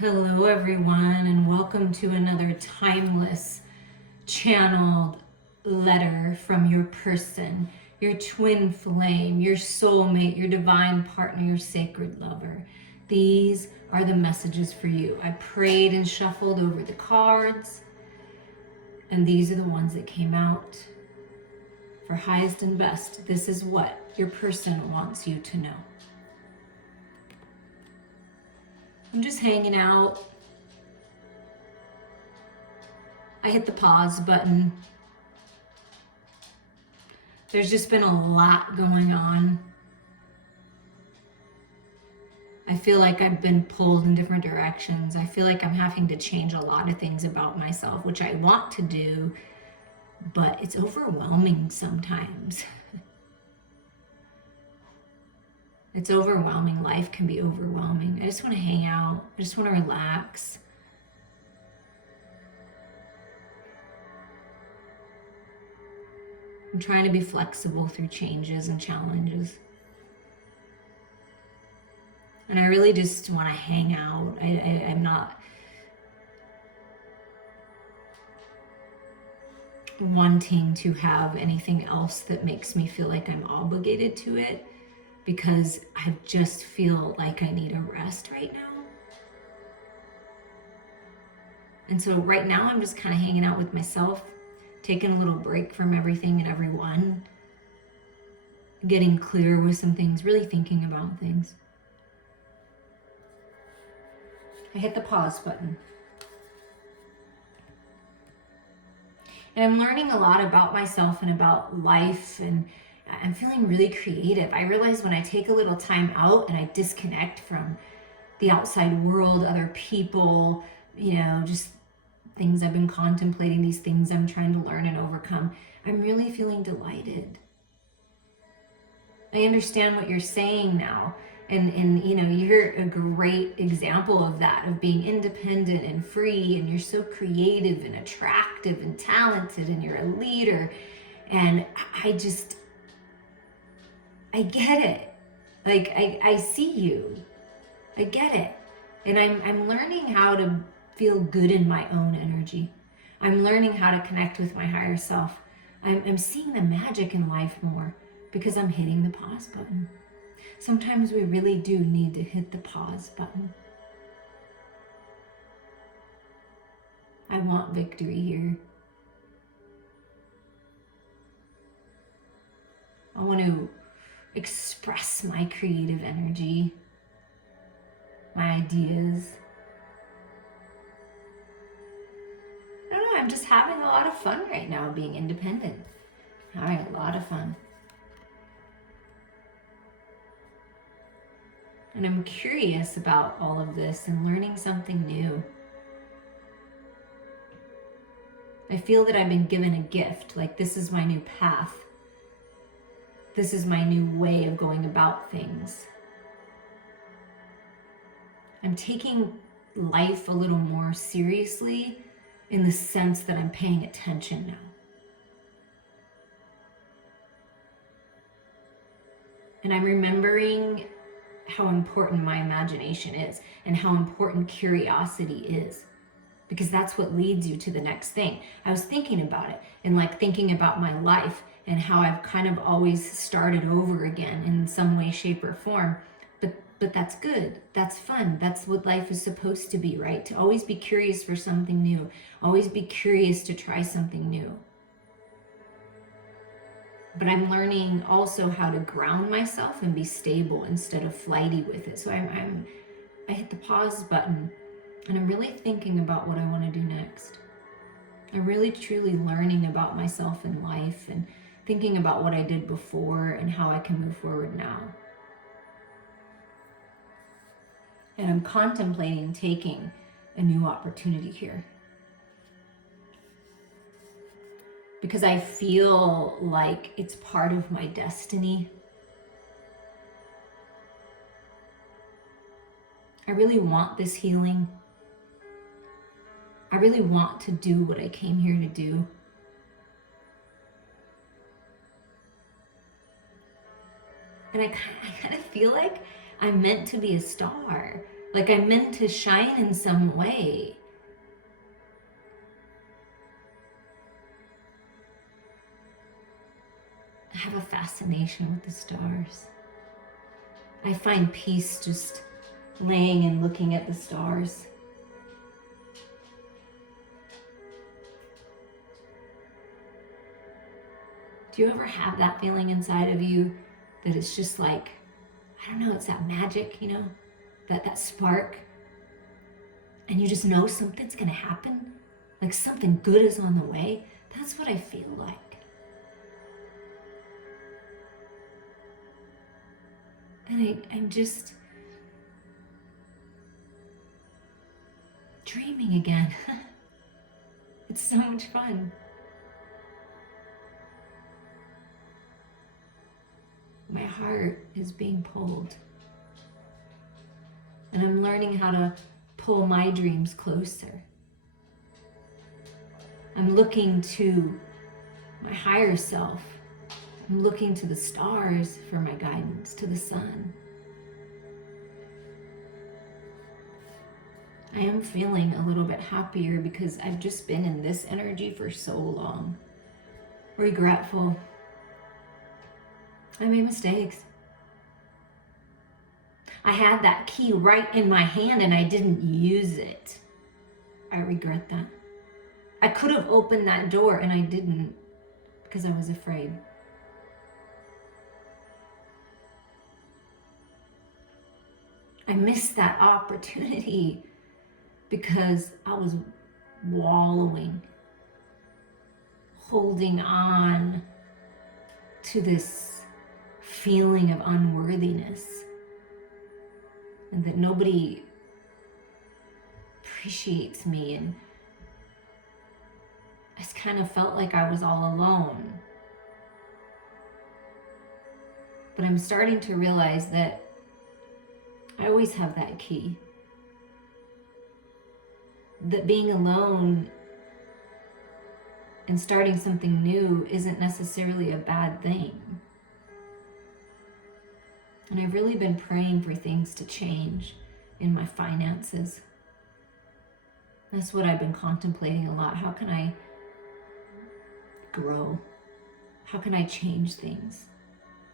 Hello, everyone, and welcome to another timeless channeled letter from your person, your twin flame, your soulmate, your divine partner, your sacred lover. These are the messages for you. I prayed and shuffled over the cards, and these are the ones that came out for highest and best. This is what your person wants you to know. I'm just hanging out. I hit the pause button. There's just been a lot going on. I feel like I've been pulled in different directions. I feel like I'm having to change a lot of things about myself, which I want to do, but it's overwhelming sometimes. It's overwhelming. Life can be overwhelming. I just want to hang out. I just want to relax. I'm trying to be flexible through changes and challenges. And I really just want to hang out. I'm not wanting to have anything else that makes me feel like I'm obligated to it, because I just feel like I need a rest right now. And so right now I'm just kind of hanging out with myself, taking a little break from everything and everyone, getting clear with some things, really thinking about things. I hit the pause button. And I'm learning a lot about myself and about life, and I'm feeling really creative. I realize when I take a little time out and I disconnect from the outside world, other people, just things I've been contemplating, these things I'm trying to learn and overcome, I'm really feeling delighted. I understand what you're saying now. And you're a great example of that, of being independent and free, and you're so creative and attractive and talented, and you're a leader. And I get it. Like, I see you. I get it. And I'm learning how to feel good in my own energy. I'm learning how to connect with my higher self. I'm seeing the magic in life more because I'm hitting the pause button. Sometimes we really do need to hit the pause button. I want victory here. I want to express my creative energy, my ideas. I don't know, I'm just having a lot of fun right now being independent. Having a lot of fun. And I'm curious about all of this and learning something new. I feel that I've been given a gift, like this is my new path. This is my new way of going about things. I'm taking life a little more seriously in the sense that I'm paying attention now. And I'm remembering how important my imagination is and how important curiosity is, because that's what leads you to the next thing. I was thinking about it and thinking about my life and how I've kind of always started over again in some way, shape, or form. But that's good. That's fun. That's what life is supposed to be, right? To always be curious for something new. Always be curious to try something new. But I'm learning also how to ground myself and be stable instead of flighty with it. So I hit the pause button and I'm really thinking about what I want to do next. I'm really truly learning about myself in life and thinking about what I did before and how I can move forward now. And I'm contemplating taking a new opportunity here, because I feel like it's part of my destiny. I really want this healing. I really want to do what I came here to do. And I kind of feel like I'm meant to be a star. Like I'm meant to shine in some way. I have a fascination with the stars. I find peace just laying and looking at the stars. Do you ever have that feeling inside of you that it's just like, I don't know, it's that magic, you know, that spark, and you just know something's gonna happen, like something good is on the way? That's what I feel like. And I'm just dreaming again. It's so much fun. My heart is being pulled. And I'm learning how to pull my dreams closer. I'm looking to my higher self. I'm looking to the stars for my guidance, to the sun. I am feeling a little bit happier because I've just been in this energy for so long. Regretful. I made mistakes. I had that key right in my hand and I didn't use it. I regret that. I could have opened that door and I didn't because I was afraid. I missed that opportunity because I was wallowing, holding on to this feeling of unworthiness and that nobody appreciates me, and I just kind of felt like I was all alone. But I'm starting to realize that I always have that key. That being alone and starting something new isn't necessarily a bad thing. And I've really been praying for things to change in my finances. That's what I've been contemplating a lot. How can I grow? How can I change things?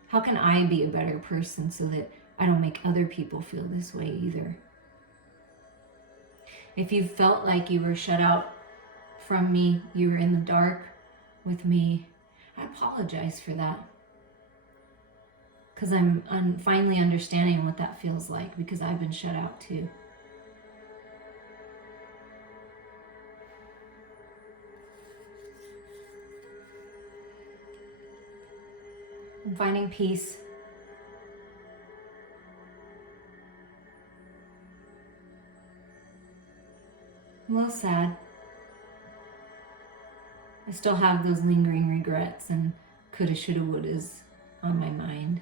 How can I be a better person so that I don't make other people feel this way either? If you felt like you were shut out from me, you were in the dark with me, I apologize for that. Because I'm finally understanding what that feels like, because I've been shut out too. I'm finding peace. I'm a little sad. I still have those lingering regrets and coulda, shoulda, wouldas on my mind.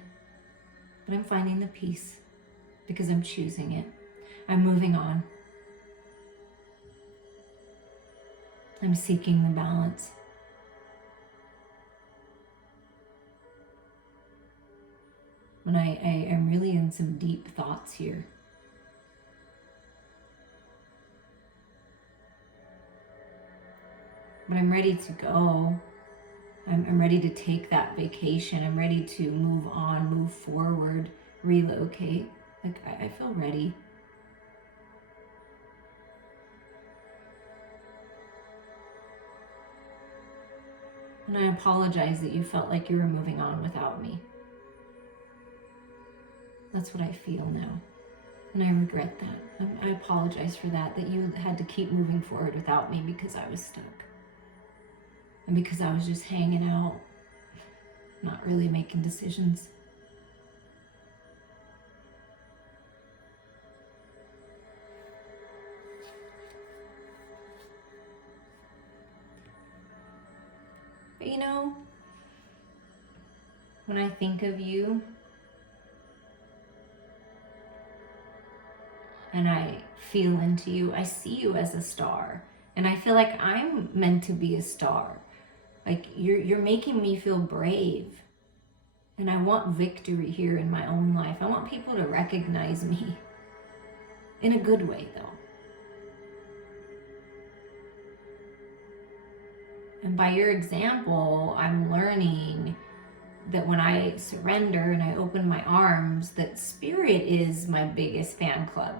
But I'm finding the peace because I'm choosing it. I'm moving on. I'm seeking the balance. And I am really in some deep thoughts here. But I'm ready to go. I'm ready to take that vacation. I'm ready to move on, move forward, relocate. Like, I feel ready. And I apologize that you felt like you were moving on without me. That's what I feel now. And I regret that. I apologize for that you had to keep moving forward without me because I was stuck. And because I was just hanging out, not really making decisions. But you know, when I think of you, and I feel into you, I see you as a star. And I feel like I'm meant to be a star. Like, you're making me feel brave. And I want victory here in my own life. I want people to recognize me. In a good way, though. And by your example, I'm learning that when I surrender and I open my arms, that Spirit is my biggest fan club.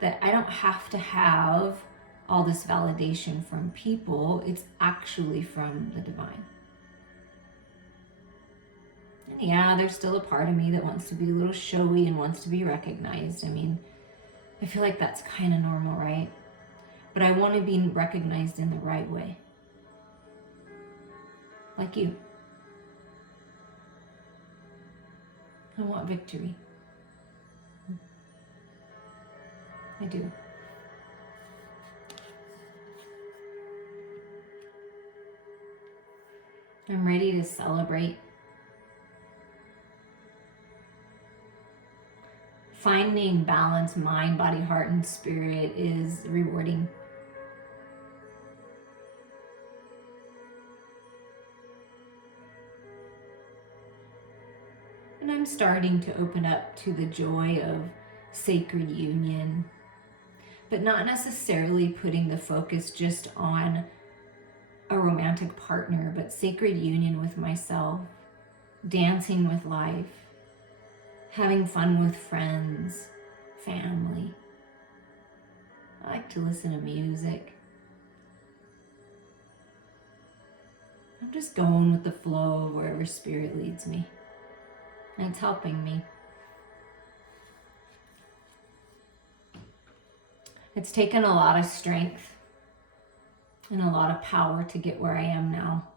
That I don't have to have all this validation from people. It's actually from the divine. And yeah, there's still a part of me that wants to be a little showy and wants to be recognized. I mean, I feel like that's kind of normal, right? But I want to be recognized in the right way. Like you. I want victory. I do. I'm ready to celebrate. Finding balance, mind, body, heart, and spirit is rewarding. And I'm starting to open up to the joy of sacred union, but not necessarily putting the focus just on a romantic partner, but sacred union with myself, dancing with life, having fun with friends, family. I like to listen to music. I'm just going with the flow of wherever spirit leads me. And it's helping me. It's taken a lot of strength and a lot of power to get where I am now.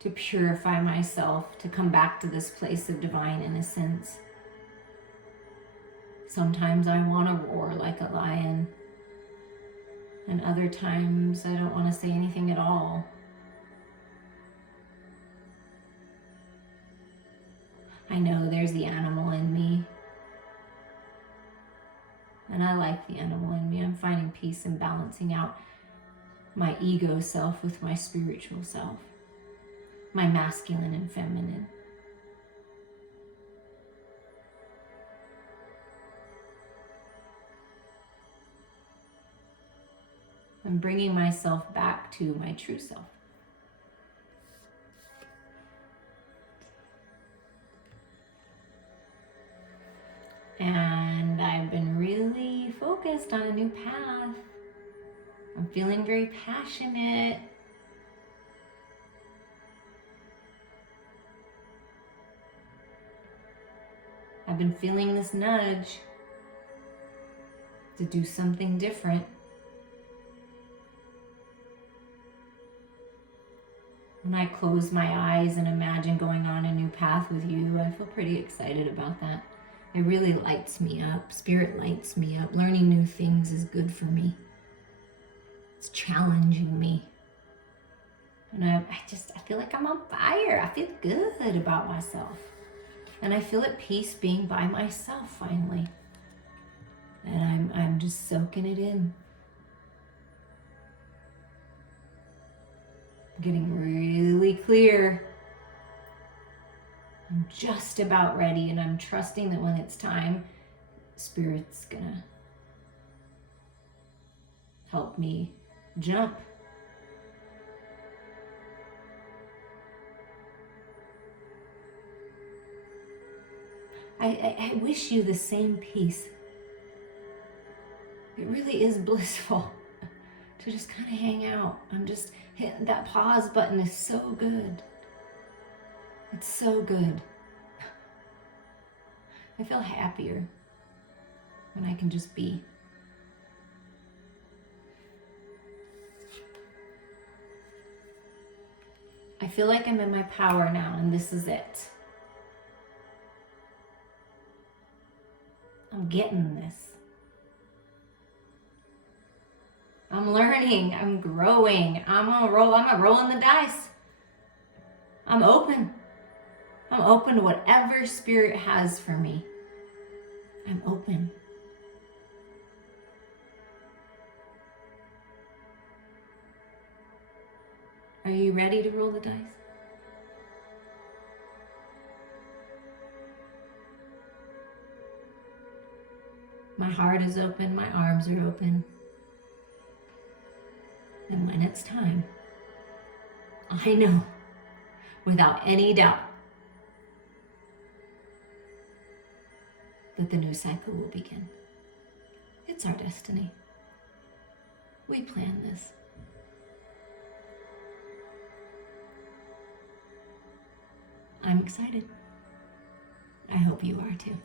To purify myself, to come back to this place of divine innocence. Sometimes I want to roar like a lion. And other times I don't want to say anything at all. I know there's the animal in me. And I like the animal in me. I'm finding peace and balancing out my ego self with my spiritual self. My masculine and feminine. I'm bringing myself back to my true self. And I've been really focused on a new path. I'm feeling very passionate. I've been feeling this nudge to do something different. When I close my eyes and imagine going on a new path with you, I feel pretty excited about that. It really lights me up. Spirit lights me up. Learning new things is good for me. It's challenging me. And I feel like I'm on fire. I feel good about myself. And I feel at peace being by myself finally. And I'm just soaking it in. Getting really clear. I'm just about ready, and I'm trusting that when it's time, Spirit's gonna help me jump. I wish you the same peace. It really is blissful to just kind of hang out. I'm just hitting that pause button is so good. It's so good. I feel happier when I can just be. I feel like I'm in my power now, and this is it. I'm getting this. I'm learning, I'm growing, I'm gonna rolling the dice. I'm open. I'm open to whatever Spirit has for me. I'm open. Are you ready to roll the dice? My heart is open, my arms are open. And when it's time, I know, without any doubt, that the new cycle will begin. It's our destiny. We planned this. I'm excited. I hope you are too.